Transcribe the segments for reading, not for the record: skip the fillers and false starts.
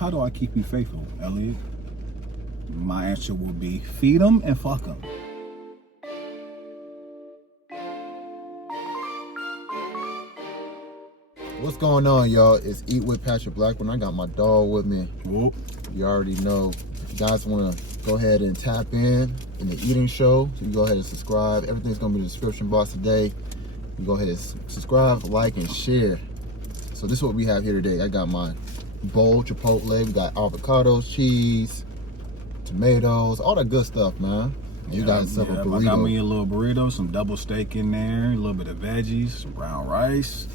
how do I keep you faithful, Elliot? My answer will be feed them and fuck them. What's going on, y'all? It's Eat With Patrick Blackwood. I got my dog with me. Whoop. You already know. If you guys want to go ahead and tap in the eating show, so you go ahead and subscribe. Everything's going to be in the description box today. You go ahead and subscribe, like, and share. So this is what we have here today. I got my bowl, Chipotle. We got avocados, cheese, tomatoes, all that good stuff, man. And you got yourself a burrito. I got me a little burrito, some double steak in there, a little bit of veggies, some brown rice.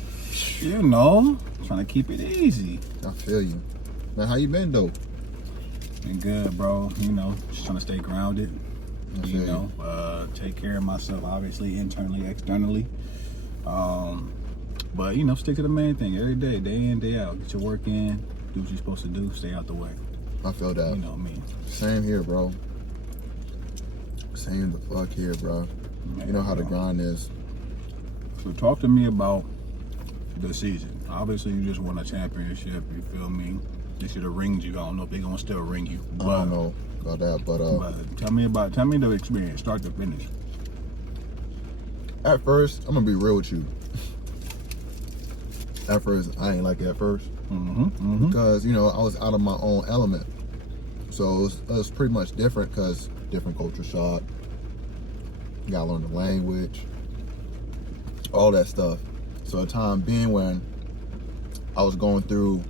You know, trying to keep it easy. I feel you. Man, how you been, though? Been good, bro. You know, just trying to stay grounded. You know, take care of myself, obviously, internally, externally. But, you know, stick to the main thing every day, day in, day out. Get your work in, do what you're supposed to do, stay out the way. I feel that. You know what I mean? Same here, bro. Same the fuck here, bro. Man, you know how the grind is. So talk to me about the season. Obviously, you just won a championship. You feel me? They should have ringed you. I don't know if they're gonna still ring you. I don't know about that, but tell me the experience, start to finish. At first, I'm gonna be real with you. At first, I ain't like it at first because you know I was out of my own element, so it was pretty much different because different culture shock. You gotta learn the language, all that stuff. So the time being when I was going through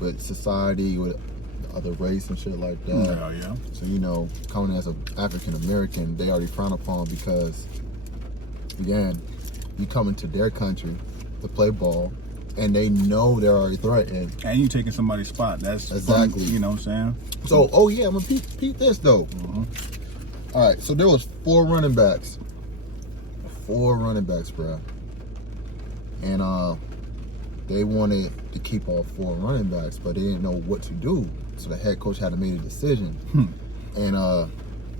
with society, with the other race and shit like that. Oh, yeah. So, you know, coming as an African American, they already frown upon because, again, you come into their country to play ball and they know they're already threatened. And you taking somebody's spot. That's exactly fun, you know what I'm saying? So, oh yeah, I'm gonna peep this though. All right, so there was 4 running backs. 4 running backs, bro. And they wanted to keep all 4 running backs, but they didn't know what to do. So the head coach had to make a decision. And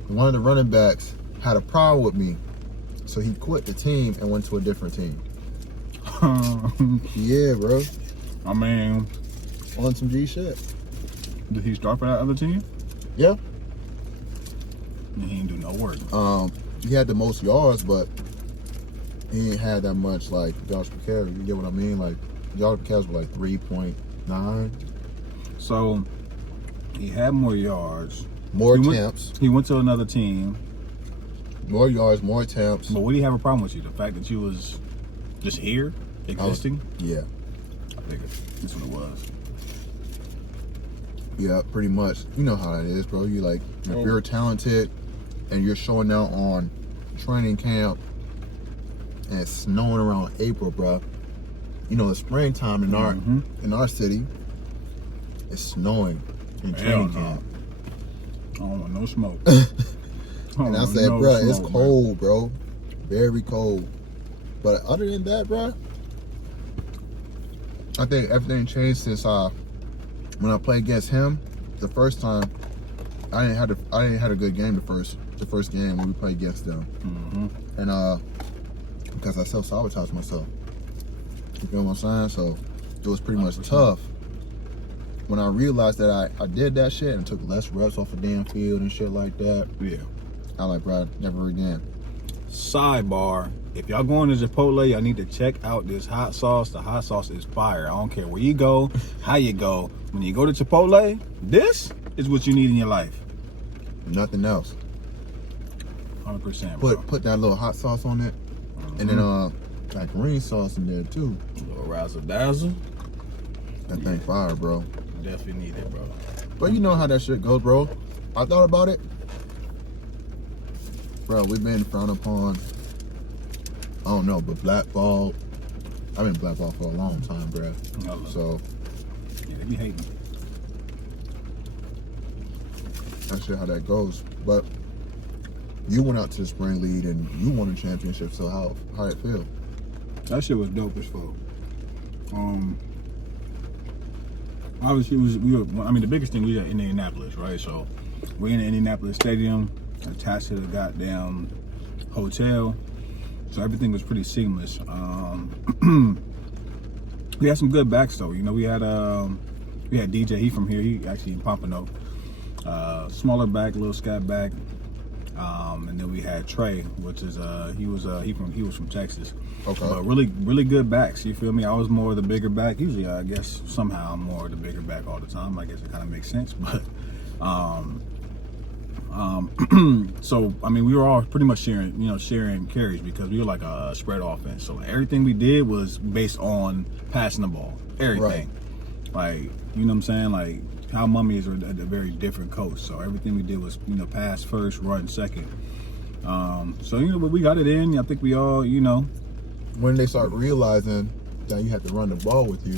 one of the running backs had a problem with me, so he quit the team and went to a different team. Yeah, bro. I mean, on some G shit. Did he start for that other team? Yeah. And he didn't do no work. He had the most yards, but he ain't had that much like yards per carry. You get what I mean? Like yards per carry was like 3.9. So he had more yards, more attempts. He went to another team. More yards, more attempts. But what do you have a problem with you? The fact that you was just here, existing? Yeah. I figured that's what it was. Yeah, pretty much. You know how that is, bro. You like, if you're talented and you're showing out on training camp and it's snowing around April, bro. You know, it's springtime in our city. It's snowing in training camp. I don't want no smoke. And I said, bro, it's cold, bro. Very cold. But other than that, bro, I think everything changed since when I played against him the first time. I didn't have a good game the first game when we played against them. And because I self-sabotaged myself. You feel what I'm saying? So it was pretty much tough. When I realized that I did that shit and took less reps off the damn field and shit like that. Yeah. I like, bro, never again. Sidebar, if y'all going to Chipotle, y'all need to check out this hot sauce. The hot sauce is fire. I don't care where you go, how you go. When you go to Chipotle, this is what you need in your life. Nothing else. 100%, bro. Put that little hot sauce on it. And then that green sauce in there too. A little razzle dazzle. That thing fire, bro. Definitely need it, bro. But you know how that shit goes, bro. I thought about it. Bro, we've been frowned upon. I don't know, but blackballed. I've been blackballed for a long time, bro. So yeah, they be hating. That's just how that goes. But you went out to the spring league and you won a championship. So how it feel? That shit was dope as fuck. Obviously, the biggest thing, we were in Indianapolis, right? So we're in the Indianapolis Stadium, attached to the goddamn hotel. So everything was pretty seamless. We had some good backs though. You know, we had We had DJ. He from here. He actually in Pompano. Smaller back, little scat back. And then we had Trey, which is he was from Texas. Okay. But really good backs. You feel me? I was more the bigger back. Usually, I guess somehow I'm more the bigger back all the time. I guess it kind of makes sense. But so I mean, we were all pretty much sharing carries because we were like a spread offense. So everything we did was based on passing the ball. Everything. Right. Like, you know what I'm saying? Like, how Mummy is a very different coach. So everything we did was, pass first, run second. So, but we got it in. I think we all, When they start realizing that you have to run the ball with you,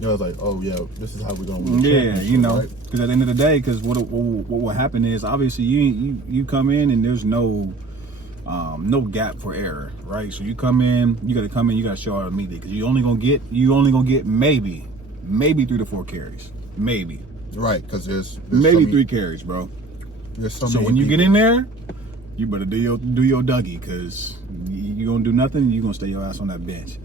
it was like, oh yeah, this is how we're gonna win. Yeah, because at the end of the day, because what will happen is obviously you come in and there's no gap for error, right? So you come in, you got to show out immediately because you only gonna get maybe 3 to 4 carries, maybe. Right, because there's maybe 3 carries, bro. There's so when you get in there, you better do your Dougie because you gonna do nothing. You gonna stay your ass on that bench.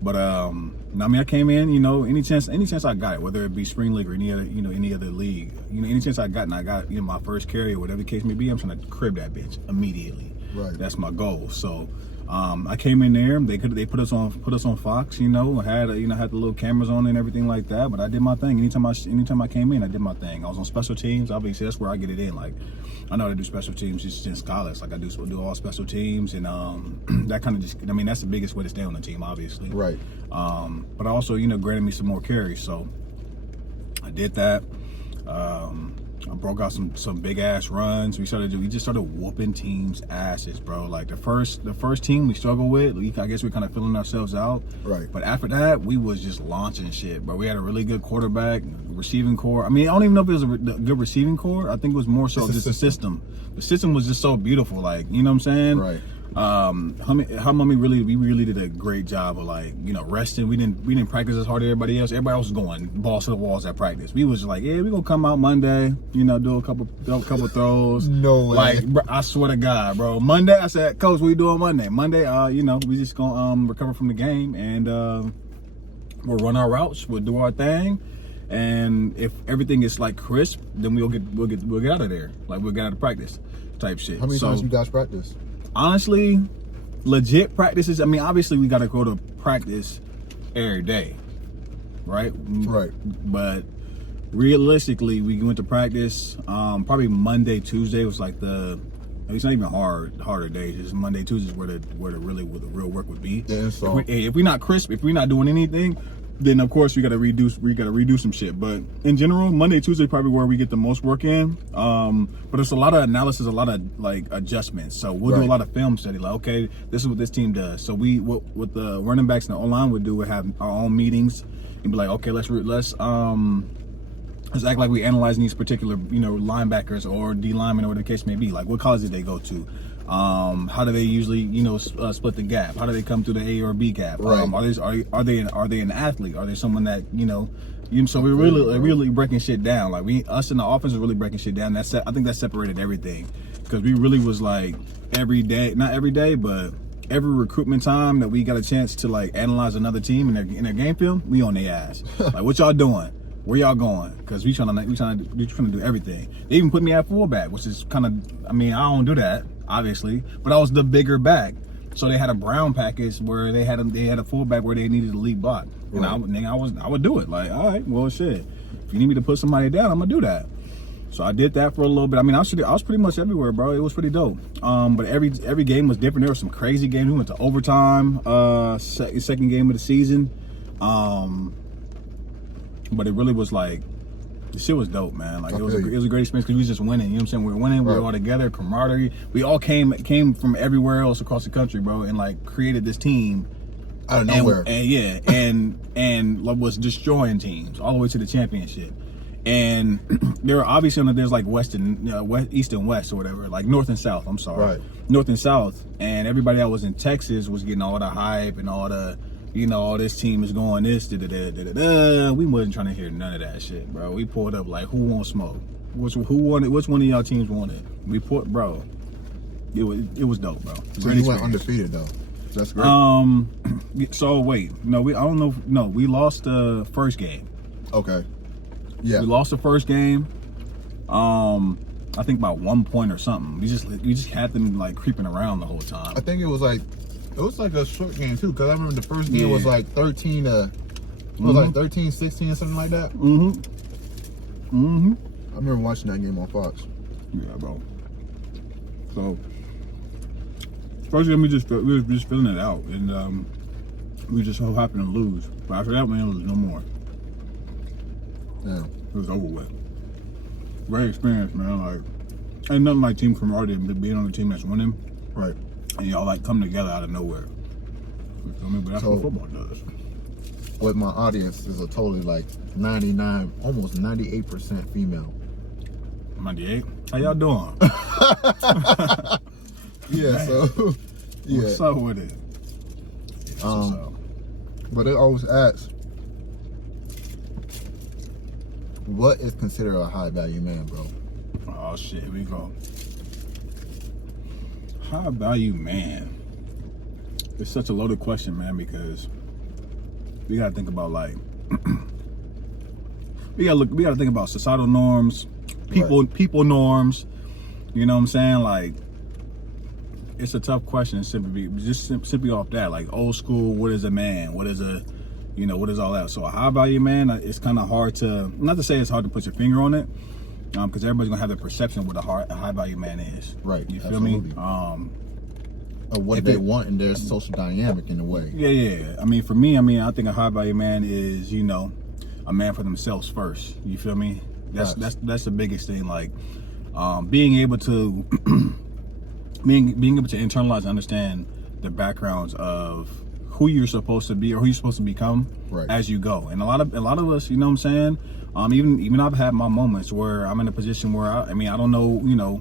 But I mean, I came in, any chance I got it, whether it be spring league or any other league, any chance I got, and I got my first carry or whatever the case may be, I'm trying to crib that bitch immediately. Right. That's my goal. So I came in there. They put us on Fox. Had the little cameras on and everything like that. But I did my thing. Anytime I came in, I did my thing. I was on special teams. Obviously, that's where I get it in. Like, I know how to do special teams just in scholars. Like, I do all special teams, and that kind of that's the biggest way to stay on the team, obviously. Right. But also, granted me some more carries, so I did that. I broke out some big ass runs. We just started whooping teams' asses, bro. Like the first team we struggled with, I guess we're kind of filling ourselves out. Right. But after that, we was just launching shit, bro. We had a really good quarterback, receiving core. I mean, I don't even know if it was a good receiving core. I think it was more so just the system. The system was just so beautiful, like, you know what I'm saying? Right. How Mummy really did a great job of resting. We didn't practice as hard as everybody else. Everybody else was going balls to the walls at practice. We was like, yeah, we gonna come out Monday, do a couple throws. No way. Like, bro, I swear to God, bro. Monday, I said, Coach, what you doing Monday? Monday, we just gonna recover from the game and we'll run our routes. We'll do our thing. And if everything is like crisp, then we'll get out of there. Like, we'll get out of practice type shit. How many times you guys practice? Honestly, legit practices. I mean, obviously we got to go to practice every day, right? Right. But realistically, we went to practice probably Monday, Tuesday was like it's not even harder days. It's Monday, Tuesday is where the real work would be. Yeah, so if we're not crisp, if we're not doing anything, then of course we gotta redo some shit. But in general, Monday, Tuesday probably where we get the most work in. But it's a lot of analysis, a lot of like adjustments. So we'll do a lot of film study. Like, okay, this is what this team does. So what the running backs and the O-line would do, we have our own meetings and be like, okay, let's act like we analyzing these particular linebackers or D linemen or whatever the case may be. Like, what college did they go to? How do they usually split the gap? How do they come through the A or B gap? Right. Are they an athlete? Are they someone that so we're really breaking shit down. Like, us in the offense is really breaking shit down. I think that separated everything because we really was like every day, not every day, but every recruitment time that we got a chance to like analyze another team in their game film, we on their ass. Like, what y'all doing? Where y'all going? Because we trying to do everything. They even put me at fullback, which is kind of, I mean, I don't do that, obviously, but I was the bigger back. So they had a brown package where they had a fullback where they needed a lead block, and I would do it. Like, all right, well, shit. If you need me to put somebody down, I'm gonna do that. So I did that for a little bit. I mean, I was pretty much everywhere, bro. It was pretty dope. But every game was different. There were some crazy games. We went to overtime. Second game of the season. But it really was like, the shit was dope, man. Like, it was a great experience because we was just winning. You know what I'm saying? We were winning. We were all together, camaraderie. We all came from everywhere else across the country, bro, and like created this team out of nowhere. And was destroying teams all the way to the championship. And there are obviously there's like East and West or whatever, like North and South. I'm sorry, right. North and South, and everybody that was in Texas was getting all the hype and all the. This team is going this, We wasn't trying to hear none of that shit, bro. We pulled up like, who wants smoke? Which one of y'all teams wanted? We put, bro. It was dope, bro. So you went undefeated though. That's great. So wait, no, we lost the first game. Okay. Yeah. We lost the first game. I think by 1 point or something. We just had them like creeping around the whole time. I think it was like a short game too, because I remember the first game was like 13 to, it was like 13, 16 or something like that. I remember watching that game on Fox. Yeah, bro. So first game we were just filling it out, and we just so happened to lose. But after that, man, it was no more. Yeah. It was over with. Great experience, man. Like, ain't nothing like team camaraderie, being on a team that's winning. Right. And y'all like come together out of nowhere. You feel me? But that's what football does. With my audience is a totally like 99, almost 98% female. 98? How y'all doing? Yeah, so yeah. What's up with it? But they always ask, what is considered a high value man, bro? Oh shit, here we go. High value man. It's such a loaded question, man, because we gotta think about like we gotta think about societal norms, people norms. You know what I'm saying? Like, it's a tough question simply off that. Like, old school, what is a man? What is what is all that? So a high value man, it's kind of hard to, not to say it's hard to put your finger on it, because everybody's gonna have the perception of what a high value man is. Right. You feel me? Or what they want in their social dynamic in a way. Yeah. I mean, for me, I think a high value man is, a man for themselves first. You feel me? That's the biggest thing. Like, being able to internalize and understand the backgrounds of who you're supposed to be or who you're supposed to become as you go. And a lot of us, you know what I'm saying? Even I've had my moments where I'm in a position where I don't know,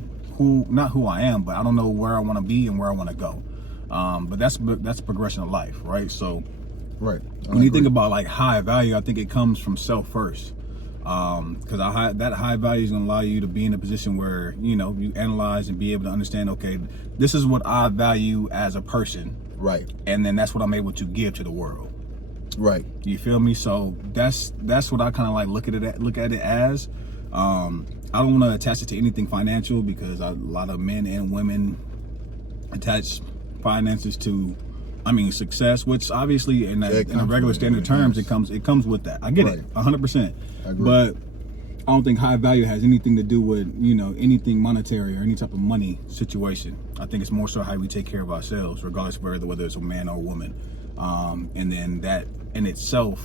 not who I am, but I don't know where I want to be and where I want to go. But that's progression of life, right? So when you think about like high value, I think it comes from self first. Because that high value is going to allow you to be in a position where, you analyze and be able to understand, okay, this is what I value as a person. Right. And then that's what I'm able to give to the world. Right. You feel me? So that's what I kind of like look at it as. I don't want to attach it to anything financial, because a lot of men and women attach finances to, success, which obviously in a regular standard terms, it comes with that. I get it, 100%. But I don't think high value has anything to do with, anything monetary or any type of money situation. I think it's more so how we take care of ourselves, regardless of whether it's a man or a woman. And then that in itself,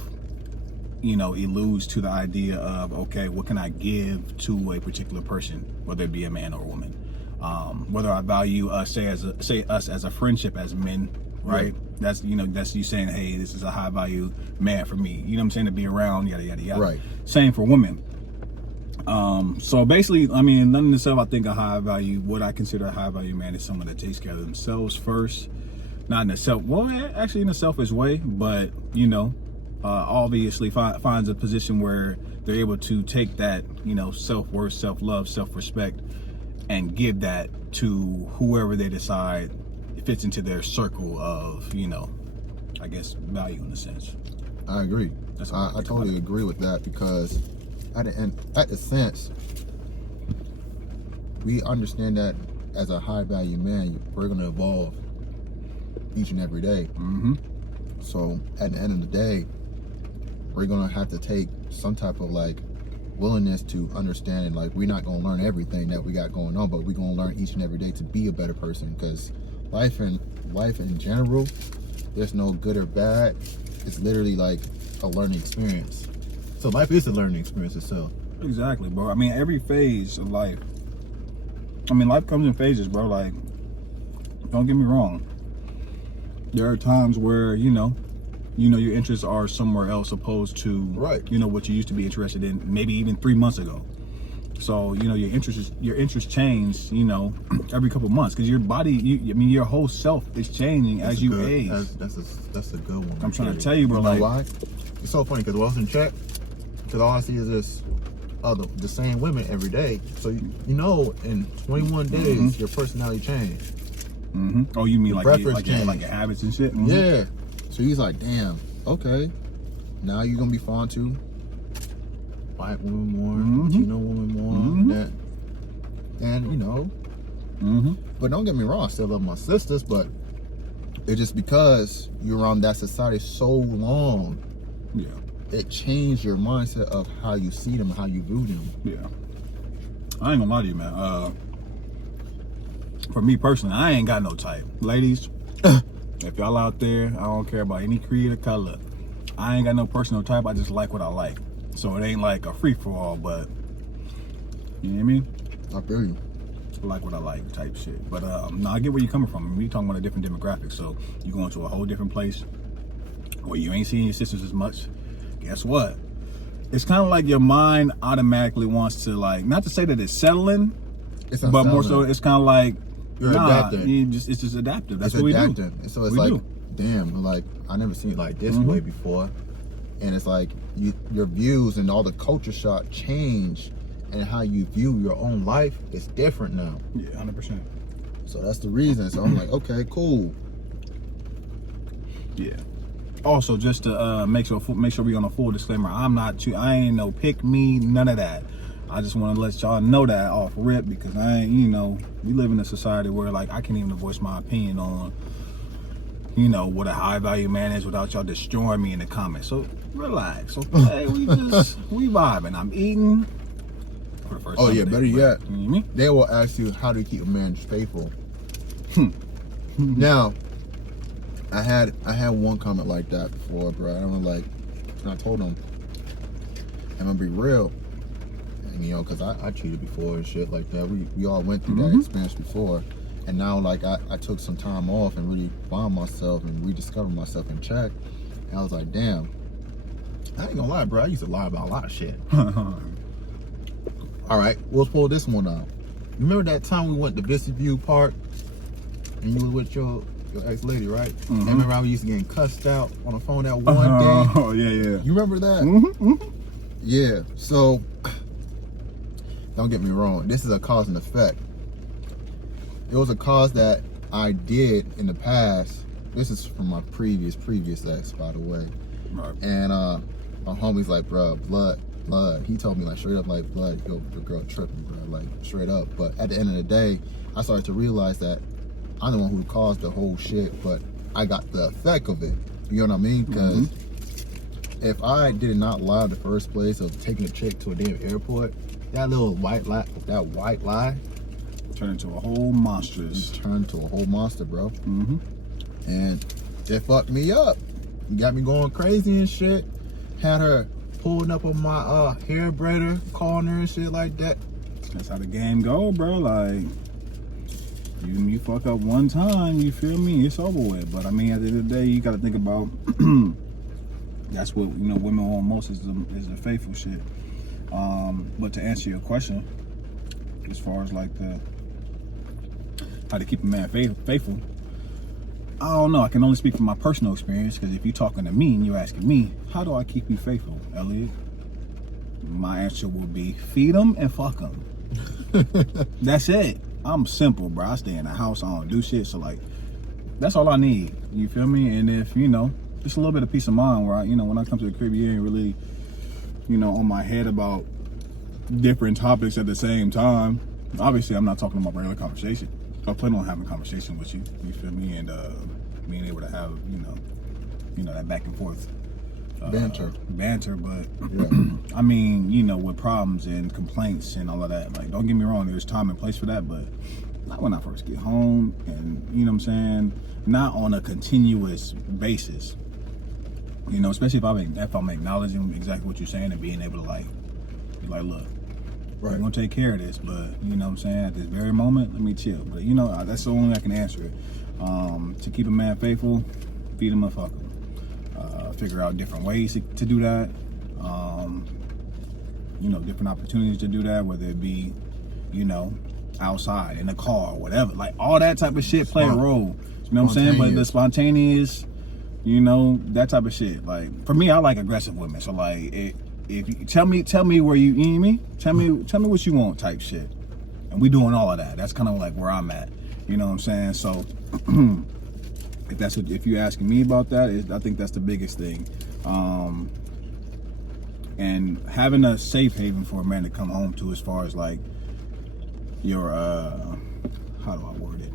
alludes to the idea of, okay, what can I give to a particular person, whether it be a man or a woman? Whether I value us, say us as a friendship as men, right? That's you saying, hey, this is a high value man for me. You know what I'm saying? To be around, yada yada yada. Right. Same for women. So basically, nothing itself. I think what I consider a high value man is someone that takes care of themselves first, not in actually in a selfish way, but obviously finds a position where they're able to take that, self-worth, self-love, self-respect, and give that to whoever they decide fits into their circle of, I guess, value in a sense. I agree. I totally agree with that, because at the sense, we understand that as a high value man, we're going to evolve each and every day. So at the end of the day, we're going to have to take some type of like willingness to understand, and like, we're not going to learn everything that we got going on, but we're going to learn each and every day to be a better person, because life in general, there's no good or bad. It's literally like a learning experience. So life is a learning experience itself. Exactly, bro. Every phase of life, life comes in phases, bro. Like, don't get me wrong, there are times where your interests are somewhere else opposed to what you used to be interested in maybe even 3 months ago. So your interests change every couple months, because your body, your whole self is changing as you age. That's a good one. I'm trying to tell you, bro. You know why? It's so funny, because I was in check, because all I see is this the same women every day. So in 21 days your personality changed. Oh, you mean like your habits and shit? Yeah. So he's like, damn, okay, now you're gonna be fond to white women more, Mm-hmm. Latino women more, Mm-hmm. and you know. Mm-hmm. But don't get me wrong, I still love my sisters, but it's just because you're around that society so long, Yeah. it changed your mindset of how you see them, how you view them. Yeah. I ain't gonna lie to you, man. For me personally, I ain't got no type. Ladies, if y'all out there, I don't care about any creed or color. I ain't got no personal type. I just like what I like. So it ain't like a free for all, but you know what I mean? I feel you. I like what I like type shit. But no, I get where you're coming from. We talking about a different demographic. So you going to a whole different place where you ain't seeing your sisters as much. Guess what? It's kind of like your mind automatically wants to, like, not to say that it's settling, It's not but more so settling. it's kind of like, You're adapting. it's just adaptive. That's It's what adapting. we do. And so it's We like, do. damn, like I never seen it like this Mhm. way before. And it's like your views and all the culture shock change, and how you view your own life is different now. Yeah, 100%. So that's the reason. So I'm like, okay, cool. Yeah. Also, just to make sure we on a full disclaimer, I ain't no pick me, none of that. I just want to let y'all know that off rip, because I ain't, we live in a society where, like, I can't even voice my opinion on, what a high value man is without y'all destroying me in the comments. So relax, okay? we vibing. I'm eating for the first time. Oh yeah, better yet, You know what I mean? they will ask you, how do you keep a man faithful? Now, I had one comment like that before, bro. I was like, and I told him, I'm gonna be real, and because I cheated before and shit like that. We all went through that experience before, and now like I took some time off and really found myself and rediscovered myself in check. And I was like, damn, I ain't gonna lie, bro. I used to lie about a lot of shit. All right, we'll pull this one out. Remember that time we went to Vista View Park and you was with your ex-lady, right? And remember I was used to getting cussed out on the phone that one day? Oh, yeah. You remember that? Yeah, so don't get me wrong. This is a cause and effect. It was a cause that I did in the past. This is from my previous ex, by the way. Right. And my homie's like, bro, blood. He told me like straight up, like, blood, your girl tripping, bro, like straight up. But at the end of the day, I started to realize that I'm the one who caused the whole shit, but I got the effect of it. You know what I mean? Because if I did not lie in the first place of taking a chick to a damn airport, that white lie Turned into a whole monstrous. turned to a whole monster, bro. And it fucked me up. Got me going crazy and shit. Had her pulling up on my hair braider, calling her and shit like that. That's how the game go, bro. Like, you fuck up one time, you feel me? It's over with. But I mean, at the end of the day, you got to think about. That's what women want most is the faithful shit. But to answer your question, as far as like how to keep a man faithful, I don't know. I can only speak from my personal experience, because if you're talking to me and you're asking me, how do I keep you faithful, Elliot? My answer will be feed them and fuck them. That's it. I'm simple, bro. I stay in the house. I don't do shit. So like, that's all I need. You feel me? And if just a little bit of peace of mind, where when I come to the crib, you ain't really, on my head about different topics at the same time. Obviously, I'm not talking about regular conversation. I plan on having conversation with you. You feel me? And being able to have that back and forth Banter. But Yeah. I mean, with problems and complaints and all of that, like, don't get me wrong, there's time and place for that, but not when I first get home, and you know what I'm saying, not on a continuous basis. Especially if I'm acknowledging exactly what you're saying and being able to be like, look, Right. we're gonna take care of this, but you know what I'm saying, at this very moment, let me chill. But that's the only way I can answer it. To keep a man faithful, feed him and fuck him. Figure out different ways to do that. Different opportunities to do that, whether it be, outside, in the car, whatever. Like, all that type of shit play a role. You know what I'm saying? But the spontaneous, that type of shit. Like, for me, I like aggressive women. So like, if you tell me where you know what I mean? Tell me what you want type shit. And we doing all of that. That's kind of like where I'm at. You know what I'm saying? So if you're asking me about that, I think that's the biggest thing. and having a safe haven for a man to come home to, as far as like your how do I word it?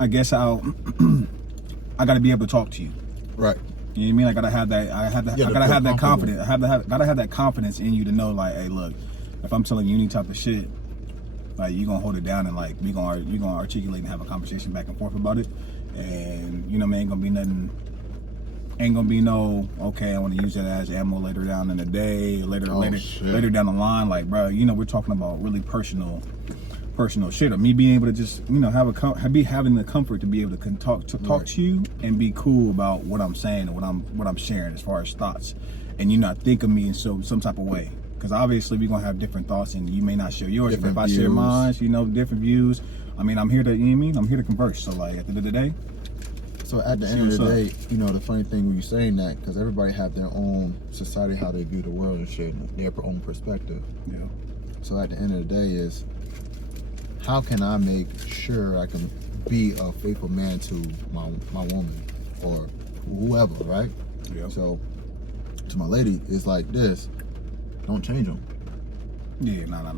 I guess how I got to be able to talk to you. Right. You know what I mean? I gotta have that. I gotta have that confidence. Gotta have that confidence in you to know, like, hey, look, if I'm telling you any type of shit, like, you gonna hold it down and like you gonna articulate and have a conversation back and forth about it, and you know, man, ain't gonna be nothing. Ain't gonna be no, okay, I want to use that as ammo later down in the day, later down the line. Like, bro, you know, we're talking about really personal shit, or me being able to just, you know, having the comfort to be able to talk to you and be cool about what I'm saying and what I'm sharing as far as thoughts, and you not think of me in some type of way, because obviously we're gonna have different thoughts and you may not share yours, but if I share mine, you know, different views. I mean, I'm here to, you know what I mean? I'm here to converse. So like at the end of the day. So at the end of the day, you know, the funny thing when you're saying that, because everybody have their own society, how they view the world and shit, their own perspective. Yeah. So at the end of the day is, how can I make sure I can be a faithful man to my woman or whoever, right? Yeah. So to my lady, it's like this: don't change them. Yeah, nah.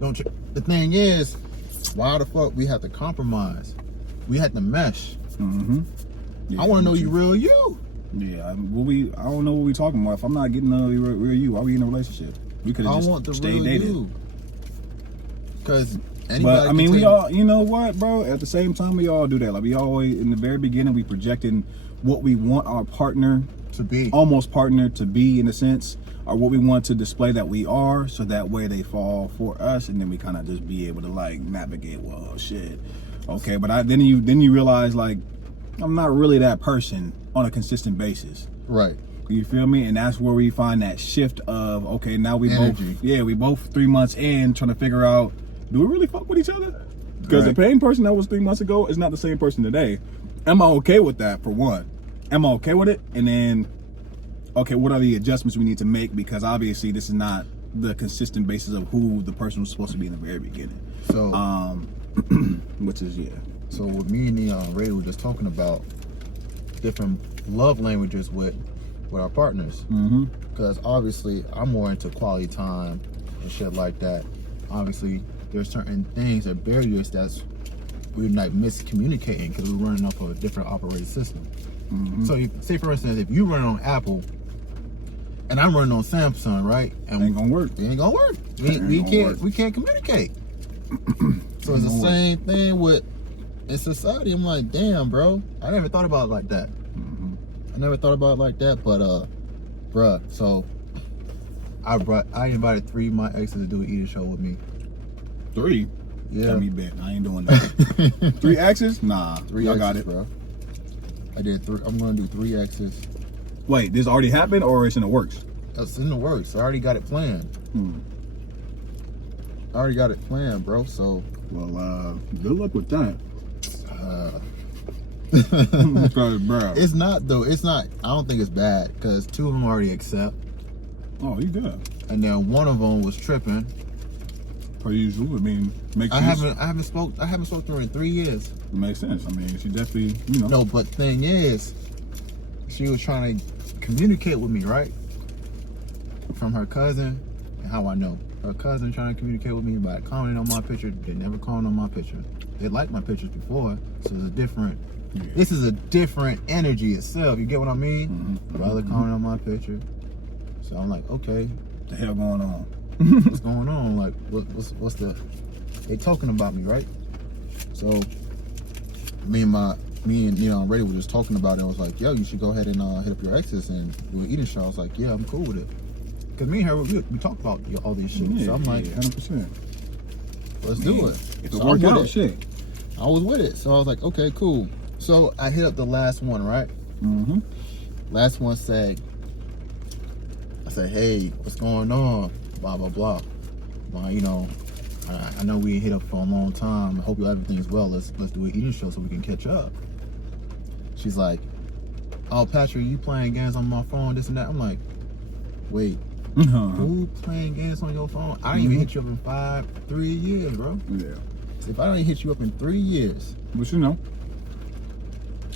Don't. The thing is, why the fuck we have to compromise? We have to mesh. Mm-hmm. Yeah, I want to know you real you. Yeah, I don't know what we talking about. If I'm not getting to know real you, why are we in a relationship? We could have just stayed dating. Because but I mean, we all, you know what, bro? At the same time, we all do that. Like, we always, in the very beginning, we projecting what we want our partner to be, almost partner to be, in a sense, or what we want to display that we are, so that way they fall for us, and then we kind of just be able to like navigate. Well, shit, okay, but then you realize, like, I'm not really that person on a consistent basis. Right. You feel me? And that's where we find that shift of, okay, now we both 3 months in trying to figure out, do we really fuck with each other? Because the same person that was 3 months ago is not the same person today. Am I okay with that, for one? Am I okay with it? And then, okay, what are the adjustments we need to make? Because obviously this is not the consistent basis of who the person was supposed to be in the very beginning. So, which is, yeah. So with me and Ray were just talking about different love languages with our partners. Mm-hmm. Because obviously I'm more into quality time and shit like that. Obviously there's certain things that barriers that's we're like miscommunicating because we're running off of a different operating system. Mm-hmm. So say for instance, if you run on Apple and I'm running on Samsung, right? And it ain't gonna work. It ain't gonna work. We can't communicate. So it's the same thing with in society. I'm like, damn, bro, I never thought about it like that. Mm-hmm. I never thought about it like that, but bruh, so I invited 3 of my exes to do an eating show with me. 3? Yeah. Got me bet. I ain't doing that. 3 exes? Nah. 3 exes, got it, bro. I did 3. I'm gonna do 3 exes. Wait, this already happened or it's in the works? It's in the works. I already got it planned. I already got it planned, bro. So, well, good luck with that. Bro. It's not though. It's not. I don't think it's bad because 2 of them already accept. Oh, you good? And then 1 of them was tripping. Per usual. I mean, makes sense. I haven't spoke to her in 3 years. It makes sense. I mean, she definitely, you know. No, but thing is, she was trying to communicate with me, right? From her cousin, and how I know. Her cousin trying to communicate with me by commenting on my picture. They never comment on my picture. They liked my pictures before, so it's a different. Yeah. This is a different energy itself. You get what I mean? Mm-hmm. Brother comment on my picture. So I'm like, okay, what the hell going on? What's going on? Like, what's the? They talking about me, right? So me and you know, Ray were just talking about it. I was like, yo, you should go ahead and hit up your exes and do an eating show. I was like, yeah, I'm cool with it. Cause me and her, we talk about all these shit. Yeah, so I'm like, 100%. Let's do it. If it worked out, shit. I was with it. So I was like, okay, cool. So I hit up the last one, right? Mm-hmm. Last one said, I said, hey, what's going on? Blah, blah, blah. Well, you know, I know we hit up for a long time. I hope everything's well. Let's do an eating show so we can catch up. She's like, oh, Patrick, you playing games on my phone, this and that. I'm like, wait. Who playing games on your phone? I didn't even hit you up in 3 years, bro. Yeah. So if I don't hit you up in 3 years. But you know.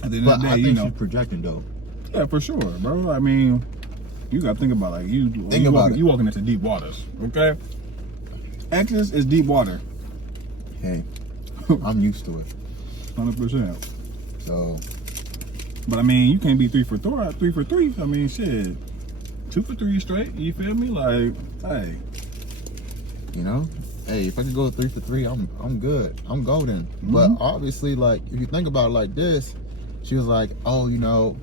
At the end but of the day, I think she's projecting though. Yeah, for sure, bro. I mean, you gotta think about like you walking into deep waters, okay? Exodus is deep water. Hey, I'm used to it. 100%. So, but I mean, you can't be 3 for 3. I mean, shit, 2 for 3 straight. You feel me? Like, hey, you know, hey, if I could go 3 for 3, I'm good. I'm golden. Mm-hmm. But obviously, like, if you think about it like this, she was like, oh, you know,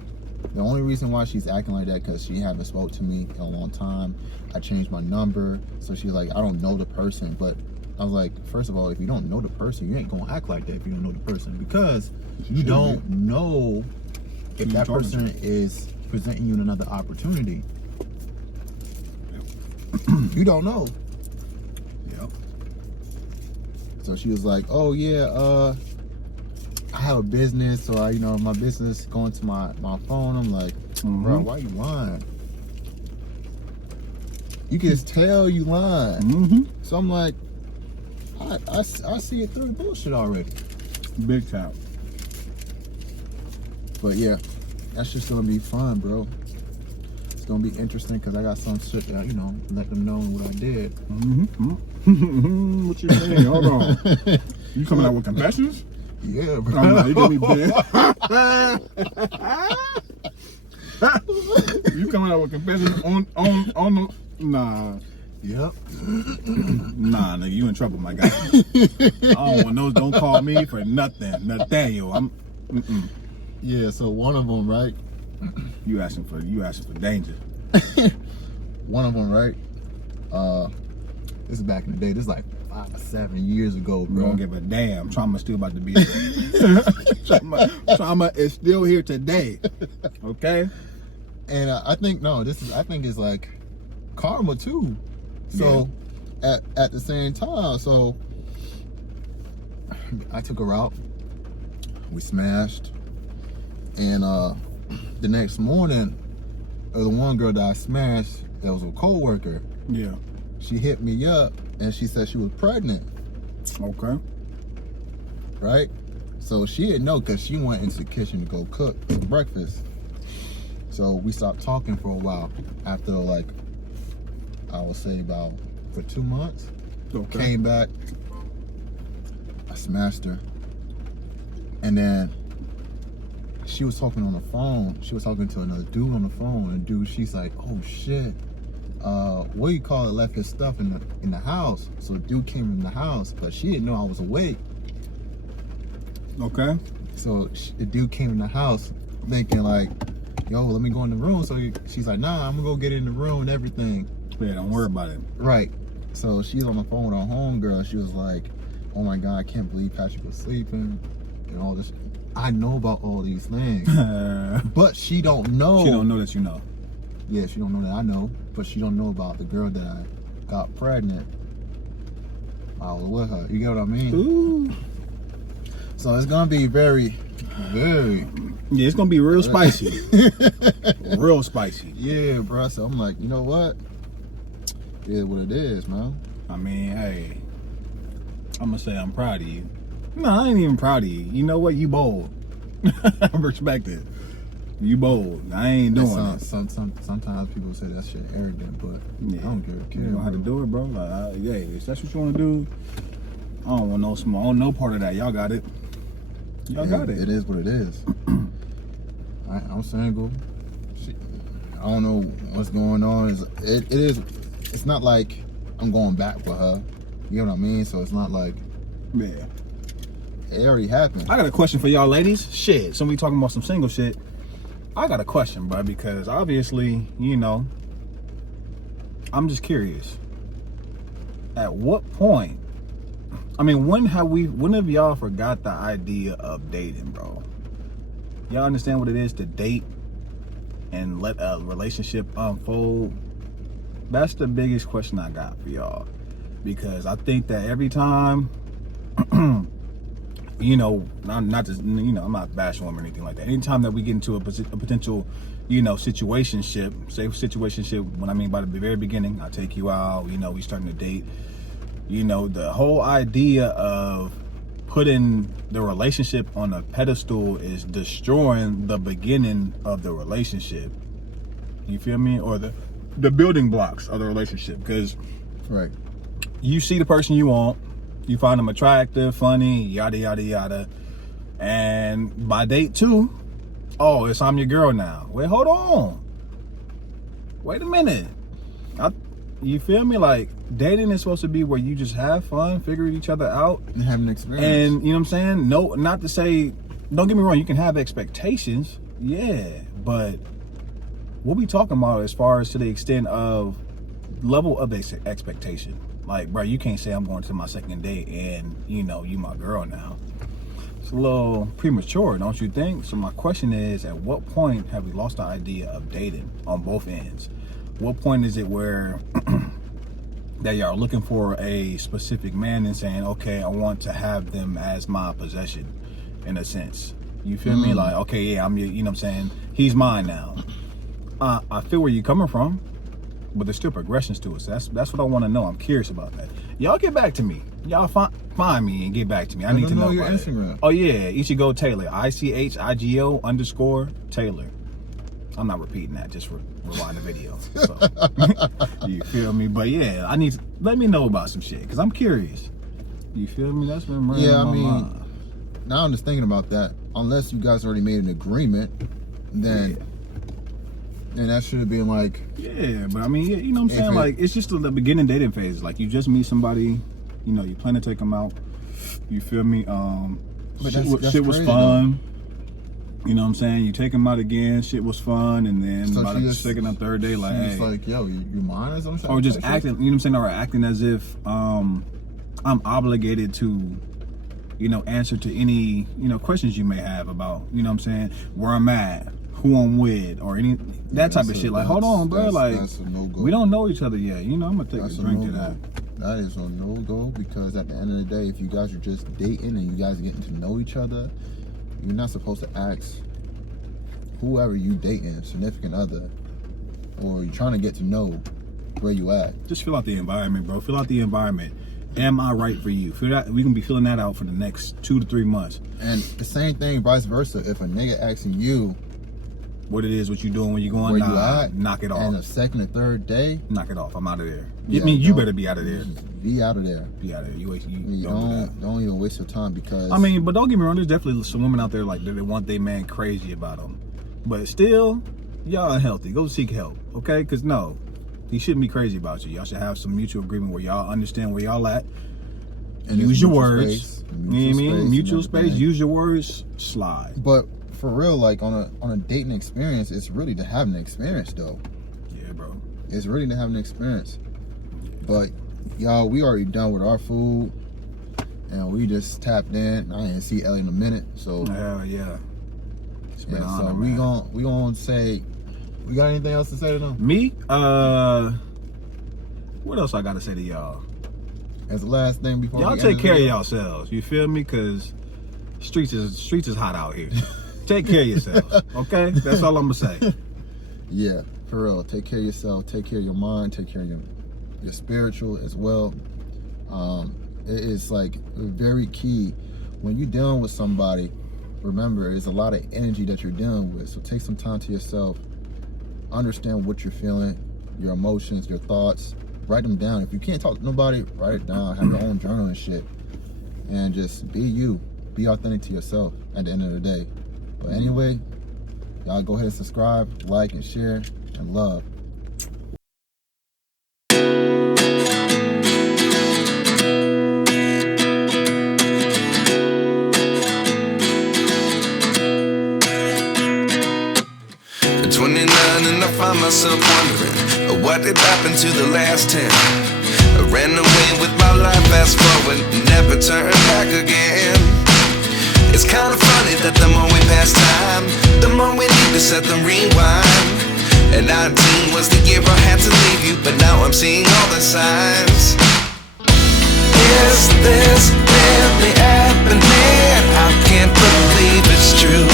the only reason why she's acting like that because she haven't spoke to me in a long time. I changed my number, so she's like, I don't know the person. But I was like, first of all, if you don't know the person, you ain't gonna act like that if you don't know the person, because you don't know if that person is presenting you another opportunity. You don't know. Yep. So she was like, oh yeah, I have a business, so I, you know, my business going to my phone. I'm like, bro, why you lying? You can just tell you lying. So I'm like, I see it through the bullshit already. Big time. But yeah, that's just gonna be fun, bro. It's gonna be interesting because I got some shit that, you know, let them know what I did. What you mean? Hold on. You coming out with confessions? Yeah, bro. I'm not, you get me big. You coming out with confessions on the nah. Yep. Nah, nigga, you in trouble, my guy. I don't want those. Don't call me for nothing, Nathaniel. Yeah. So one of them, right? You asking for danger. One of them, right? This is back in the day. This is like 5 or 7 years ago, bro. Don't give a damn. Trauma still about to be there. Trauma is still here today. Okay. And I think it's like karma too. So at the same time, so I took her out. We smashed, and the next morning, the one girl that I smashed, that was a co-worker. Yeah. She hit me up and she said she was pregnant. Okay. Right? So she didn't know because she went into the kitchen to go cook for breakfast. So we stopped talking for a while. After, like, I would say about for 2 months. Okay. Came back. I smashed her. And then she was talking on the phone. She was talking to another dude on the phone. And dude, she's like, oh shit. What do you call it? Left his stuff in the house. So the dude came in the house, but she didn't know I was awake. Okay. So the dude came in the house thinking like, yo, let me go in the room. So she's like, nah, I'm gonna go get in the room and everything. Yeah, don't worry about it. Right. So she's on the phone with her homegirl. She was like, oh my God, I can't believe Patrick was sleeping and all this. I know about all these things. But she don't know. She don't know that you know. Yeah, she don't know that I know. But she don't know about the girl that I got pregnant. I was with her. You get what I mean? Ooh. So it's gonna be very, very. Yeah, it's gonna be real spicy. Real spicy. Yeah, bro. So I'm like, you know what? It is what it is, man. I mean, hey, I'm gonna say I'm proud of you. No, I ain't even proud of you. You know what? You bold. I respect it. You bold. I ain't doing it. Sometimes people say that shit arrogant, but Yeah. I don't give a care. You know how to do it, bro. Like, yeah, if that's what you want to do, I don't want no small, no part of that. Y'all got it. Y'all got it. It is what it is. I'm single. I don't know what's going on. It is. It's not like I'm going back for her. You know what I mean? So it's not like. Yeah. It already happened. I got a question for y'all ladies. Shit, somebody talking about some single shit. I got a question, bro, because obviously, you know, I'm just curious. At what point, I mean, when have y'all forgot the idea of dating, bro? Y'all understand what it is to date and let a relationship unfold? That's the biggest question I got for y'all. Because I think that every time, you know, not just, you know, I'm not bashing women or anything like that. Anytime that we get into a potential, you know, situationship, what I mean by the very beginning, I take you out, you know, we starting to date, you know, the whole idea of putting the relationship on a pedestal is destroying the beginning of the relationship. You feel me? Or the building blocks of the relationship. Because Right. you see the person you want, you find them attractive, funny, yada yada yada, and by date 2, oh, I'm your girl now. Wait, hold on. Wait a minute. You feel me? Like, dating is supposed to be where you just have fun, figure each other out, And have an experience. and you know what I'm saying? No, not to say, don't get me wrong, you can have expectations, yeah, but what we talking about as far as to the extent of level of expectation? Like, bro, you can't say I'm going to my second date and, you know, you my girl now. It's a little premature, don't you think? So my question is, at what point have we lost the idea of dating on both ends? What point is it where that y'all are looking for a specific man and saying, okay, I want to have them as my possession, in a sense? You feel me? Like, okay, yeah, I'm your, you know what I'm saying? He's mine now. I feel where you're coming from, but there's still progressions to it. So that's what I want to know. I'm curious about that. Y'all get back to me. Y'all find me and get back to me. I need to know your about Instagram. It. Oh yeah, Ichigo Taylor. ICHIGO_Taylor. I'm not repeating that. Just rewind the video. So, you feel me? But yeah, I need to let me know about some shit because I'm curious. You feel me? That's been running Yeah, I my mean, mind. now I'm just thinking about that. Unless you guys already made an agreement, then that should have been like. Yeah, but I mean, you know what I'm saying? Like, it's just the beginning dating phase. Like, you just meet somebody, you know, you plan to take them out. You feel me? But that's shit was crazy, fun. You know what I'm saying? You take them out again, shit was fun, and then So by the just- second or third day, like, It's hey. like, yo, you mine or something? Or just acting, you know what I'm saying? Or acting as if I'm obligated to, you know, answer to any, you know, questions you may have about, you know what I'm saying, where I'm at, who I'm with, or any that type of shit. Like, hold on, bro. Like, that's a no-go. we don't know each other yet. You know, I'm gonna take That's a drink to no-go. that. That is a no-go because at the end of the day, if you guys are just dating and you guys are getting to know each other, you're not supposed to ask whoever you dating, significant other, or you're trying to get to know where you at. Just fill out the environment, bro. Fill out the environment. Am I right for you? Feel that we can be filling that out for the next 2 to 3 months. And the same thing, vice versa. If a nigga asking you What it is, what you doing, when you going, where nah, you at, knock it off. and the second or third day, Knock it off. I'm out of there. yeah, I mean, you don't- better be out of there. Be out of there. Be out of there. You don't do that. Don't even waste your time because I mean, but don't get me wrong. There's definitely some women out there like that they want their man crazy about them, but still, y'all unhealthy. Go seek help, okay? Because no, he shouldn't be crazy about you. Y'all should have some mutual agreement where y'all understand where y'all at. and Use it's your mutual words. space, You know what I mean? and Mutual space. everything. Use your words. Slide. But for real, like on a dating experience, it's really to have an experience though. Yeah, bro. It's really to have an experience. But y'all, we already done with our food, and we just tapped in. I didn't see Elliot in a minute, so Hell yeah. It's been yeah. an So honor, we man. gonna say, we got anything else to say to them? Me? What else I gotta say to y'all? As the last thing before Y'all we take end the care of video? yourselves. You feel me? Cause streets is hot out here. Take care of yourselves. Okay? That's all I'm gonna say. Yeah, for real. Take care of yourself. Take care of your mind. Take care of your spiritual as well. It is like very key when you're dealing with somebody. Remember, it's a lot of energy that you're dealing with. So take some time to yourself. Understand what you're feeling, your emotions, your thoughts. Write them down. If you can't talk to nobody, write it down. Have your own journal and shit. And just be you. Be authentic to yourself at the end of the day. But anyway, y'all go ahead and subscribe, like, and share, and love. At 29 and I find myself wondering what did happen to the last 10. I ran away with my life, fast forward, never turn back again. It's kind of funny that the more we pass time, the more we need to set the rewind. And 19 was the year I had to leave you, but now I'm seeing all the signs. Is this really happening? I can't believe it's true.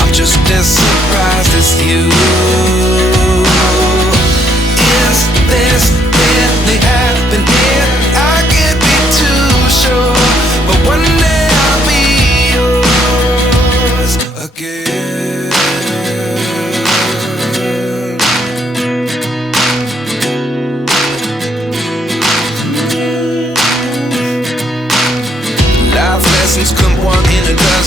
I'm just as surprised as you. Is this really happening? I can't be too sure, but one day I'll lessons, couldn't walk in the dark.